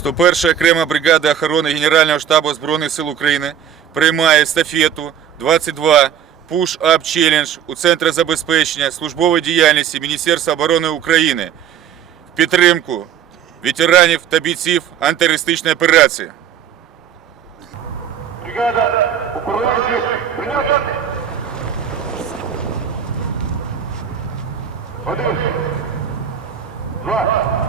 101 окрема бригада охорони Генерального штабу Збройних сил України приймає естафету 22 Push Up Challenge у Центрі забезпечення службової діяльності Міністерства оборони України в підтримку ветеранів та бійців антитерористичної операції. Бригада управляющих принято. Один, два,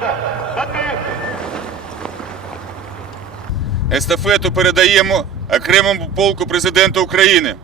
Дати. Естафету передаємо окремому полку президента України.